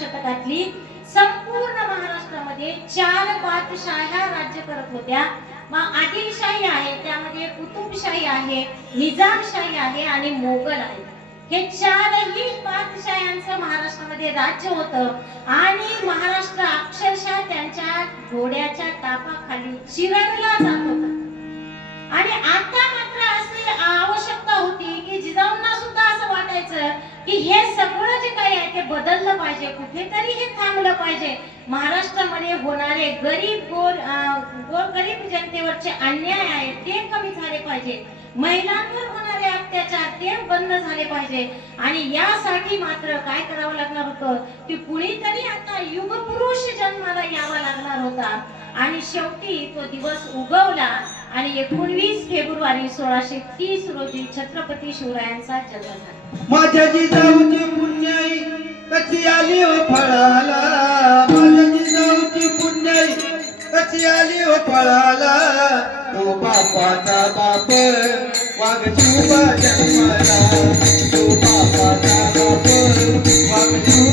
शतकातली संपूर्ण महाराष्ट्रामध्ये 4 बादशाह्या राज्य करत होत्या. मग आदिलशाही आहे, त्यामध्ये कुतुबशाही आहे, निजामशाही आहे आणि मोगल आहे. हे 4ही बादशाह्यांचं महाराष्ट्रामध्ये राज्य होतं आणि महाराष्ट्र अक्षरशः त्यांच्या घोड्याच्या तापाखाली चिरडला जात होता. आणि आता मात्र अशी आवश्यकता होती की जिजाऊंना सुद्धा असं वाटायचं की हे सगळं जे काही आहे ते बदललं पाहिजे, कुठेतरी हे थांबलं पाहिजे. महाराष्ट्रामध्ये होणारे गरीब जनतेवरचे अन्याय आहेत ते कमी झाले पाहिजे, महिलांवर होणारे अत्याचार ते बंद झाले पाहिजे. आणि यासाठी मात्र काय करावं लागणार होतं की कुणीतरी आता युगपुरुष जन्माला यावा लागणार होता. आणि शेवटी तो दिवस उगवला आणि 19 फेब्रुवारी 1630 रोजी छत्रपती शिवरायांचा जन्म झाला. माझ्या जिजाऊची पुण्याई कशी आली हो फळाला, माझ्या जिजाऊची पुण्याई कशी आली हो फळाला. तो बापाचा बाप वाघ शिवबा जन्माला, तो बापाचा बाप वाघ शिवबा